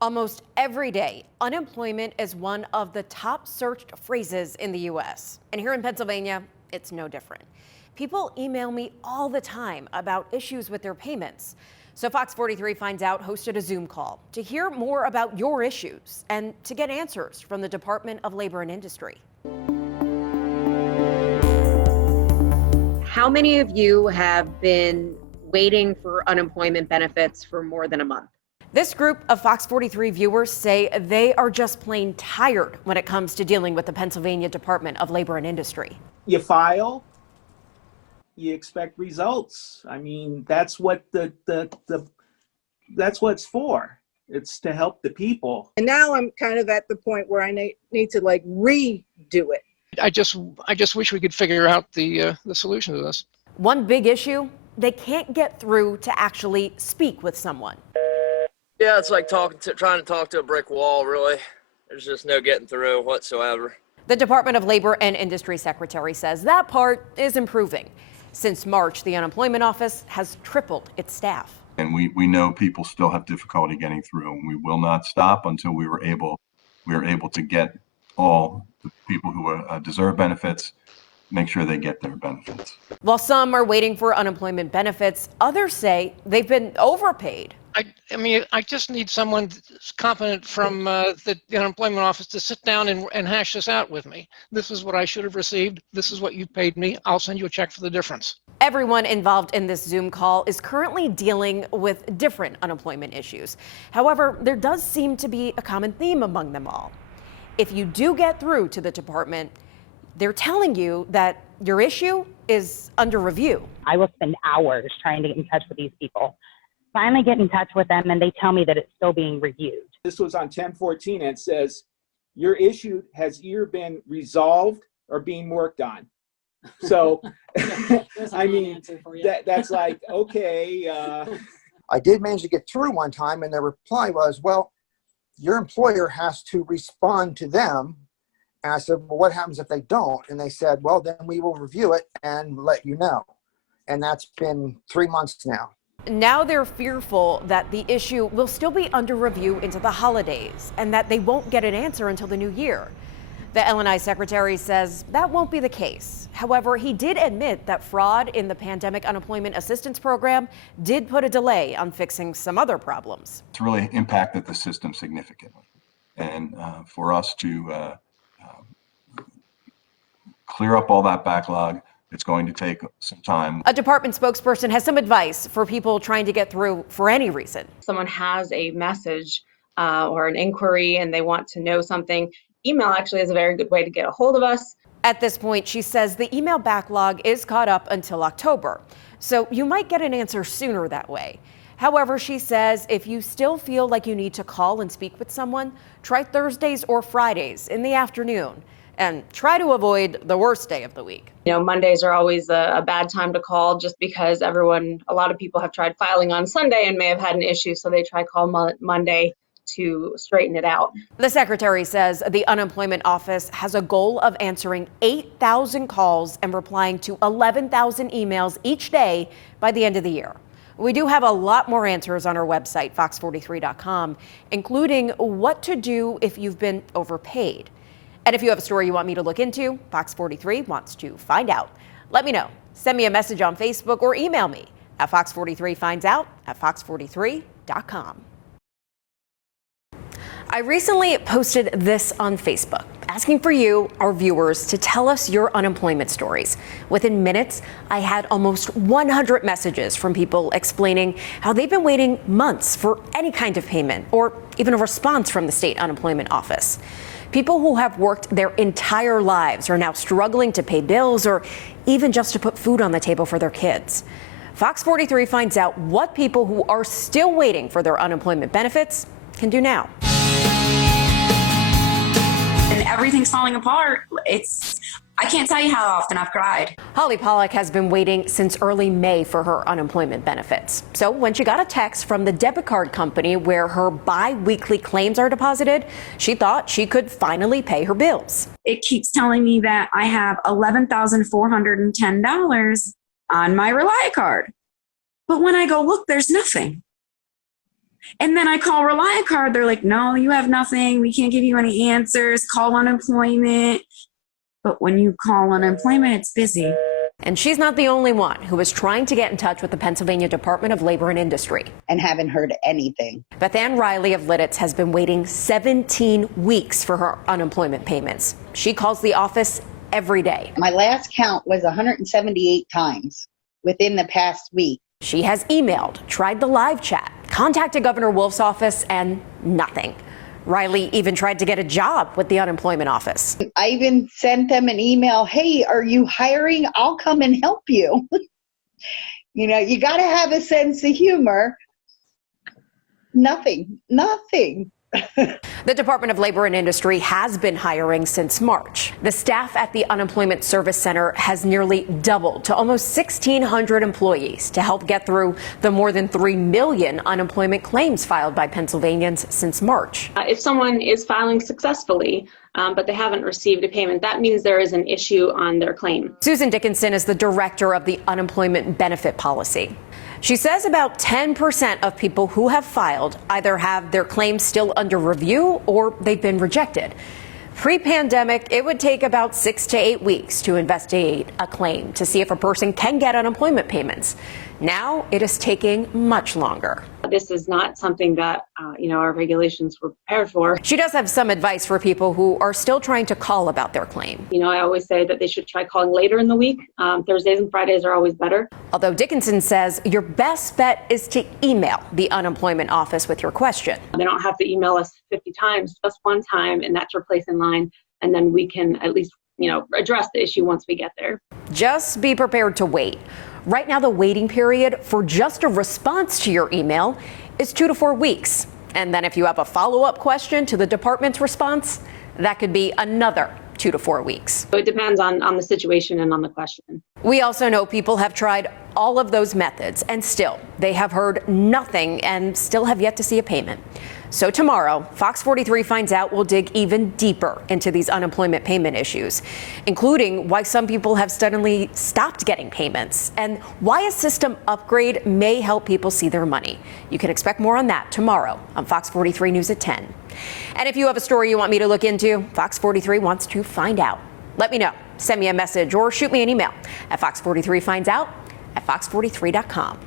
Almost every day, unemployment is one of the top searched phrases in the U.S. And here in Pennsylvania, it's no different. People email me all the time about issues with their payments. So Fox 43 Finds Out hosted a Zoom call to hear more about your issues and to get answers from the Department of Labor and Industry. How many of you have been waiting for unemployment benefits for more than a month? This group of Fox 43 viewers say they are just plain tired when it comes to dealing with the Pennsylvania Department of Labor and Industry. You file, you expect results. I mean, that's what that's what it's for. It's to help the people. And now I'm kind of at the point where I need to like redo it. I just wish we could figure out the solution to this. One big issue, they can't get through to actually speak with someone. Yeah, it's like trying to talk to a brick wall, really. There's just no getting through whatsoever. The Department of Labor and Industry Secretary says that part is improving. Since March, the unemployment office has tripled its staff. And we know people still have difficulty getting through, and we will not stop until we are able to get all the people who deserve benefits, make sure they get their benefits. While some are waiting for unemployment benefits, others say they've been overpaid. I mean, I just need someone competent from the unemployment office to sit down and hash this out with me. This is what I should have received. This is what you paid me. I'll send you a check for the difference. Everyone involved in this Zoom call is currently dealing with different unemployment issues. However, there does seem to be a common theme among them all. If you do get through to the department, they're telling you that your issue is under review. I will spend hours trying to get in touch with these people. Finally get in touch with them and they tell me that it's still being reviewed. This was on 10/14 and it says, your issue has either been resolved or being worked on. So, I mean, that's like, okay. I did manage to get through one time and the reply was, well, your employer has to respond to them. And I said, well, what happens if they don't? And they said, well, then we will review it and let you know. And that's been 3 months now. Now they're fearful that the issue will still be under review into the holidays and that they won't get an answer until the new year. The L&I secretary says that won't be the case. However, he did admit that fraud in the pandemic unemployment assistance program did put a delay on fixing some other problems. It's really impacted the system significantly. And for us to clear up all that backlog, it's going to take some time. A department spokesperson has some advice for people trying to get through for any reason. Someone has a message or an inquiry and they want to know something. Email actually is a very good way to get a hold of us. At this point, she says the email backlog is caught up until October, so you might get an answer sooner that way. However, she says if you still feel like you need to call and speak with someone, try Thursdays or Fridays in the afternoon. And try to avoid the worst day of the week. You know, Mondays are always a bad time to call just because a lot of people have tried filing on Sunday and may have had an issue, so they try call Monday to straighten it out. The secretary says the unemployment office has a goal of answering 8,000 calls and replying to 11,000 emails each day by the end of the year. We do have a lot more answers on our website, fox43.com, including what to do if you've been overpaid. And if you have a story you want me to look into, Fox 43 wants to find out. Let me know. Send me a message on Facebook or email me at fox43findsOut@fox43.com. I recently posted this on Facebook, asking for you, our viewers, to tell us your unemployment stories. Within minutes, I had almost 100 messages from people explaining how they've been waiting months for any kind of payment or even a response from the state unemployment office. People who have worked their entire lives are now struggling to pay bills or even just to put food on the table for their kids. Fox 43 finds out what people who are still waiting for their unemployment benefits can do now. And everything's falling apart. I can't tell you how often I've cried. Holly Pollack has been waiting since early May for her unemployment benefits. So when she got a text from the debit card company where her bi-weekly claims are deposited, she thought she could finally pay her bills. It keeps telling me that I have $11,410 on my Rely card. But when I go look, there's nothing. And then I call Reliant Card. They're like, no, you have nothing. We can't give you any answers. Call unemployment. But when you call unemployment, it's busy. And she's not the only one who is trying to get in touch with the Pennsylvania Department of Labor and Industry. And haven't heard anything. Beth Ann Riley of Lidditz has been waiting 17 weeks for her unemployment payments. She calls the office every day. My last count was 178 times within the past week. She has emailed, tried the live chat, contacted Governor Wolf's office, and nothing. Riley even tried to get a job with the unemployment office. I even sent them an email, hey, are you hiring? I'll come and help you. You know, you got to have a sense of humor. Nothing. The Department of Labor and Industry has been hiring since March. The staff at the Unemployment Service Center has nearly doubled to almost 1,600 employees to help get through the more than 3 million unemployment claims filed by Pennsylvanians since March. If someone is filing successfully, but they haven't received a payment, that means there is an issue on their claim. Susan Dickinson is the director of the Unemployment Benefit Policy. She says about 10% of people who have filed either have their claims still under review or they've been rejected. Pre-pandemic, it would take about 6 to 8 weeks to investigate a claim to see if a person can get unemployment payments. Now it is taking much longer. This is not something that, our regulations were prepared for. She does have some advice for people who are still trying to call about their claim. I always say that they should try calling later in the week. Thursdays and Fridays are always better. Although Dickinson says your best bet is to email the unemployment office with your question. They don't have to email us 50 times, just one time, and that's your place in line. And then we can at least, address the issue once we get there. Just be prepared to wait. Right now, the waiting period for just a response to your email is 2 to 4 weeks. And then if you have a follow-up question to the department's response, that could be another 2 to 4 weeks. So it depends on the situation and on the question. We also know people have tried all of those methods and still they have heard nothing and still have yet to see a payment. So tomorrow, Fox 43 Finds Out will dig even deeper into these unemployment payment issues, including why some people have suddenly stopped getting payments and why a system upgrade may help people see their money. You can expect more on that tomorrow on Fox 43 News at 10. And if you have a story you want me to look into, Fox 43 wants to find out. Let me know. Send me a message or shoot me an email at fox43findsout@fox43.com.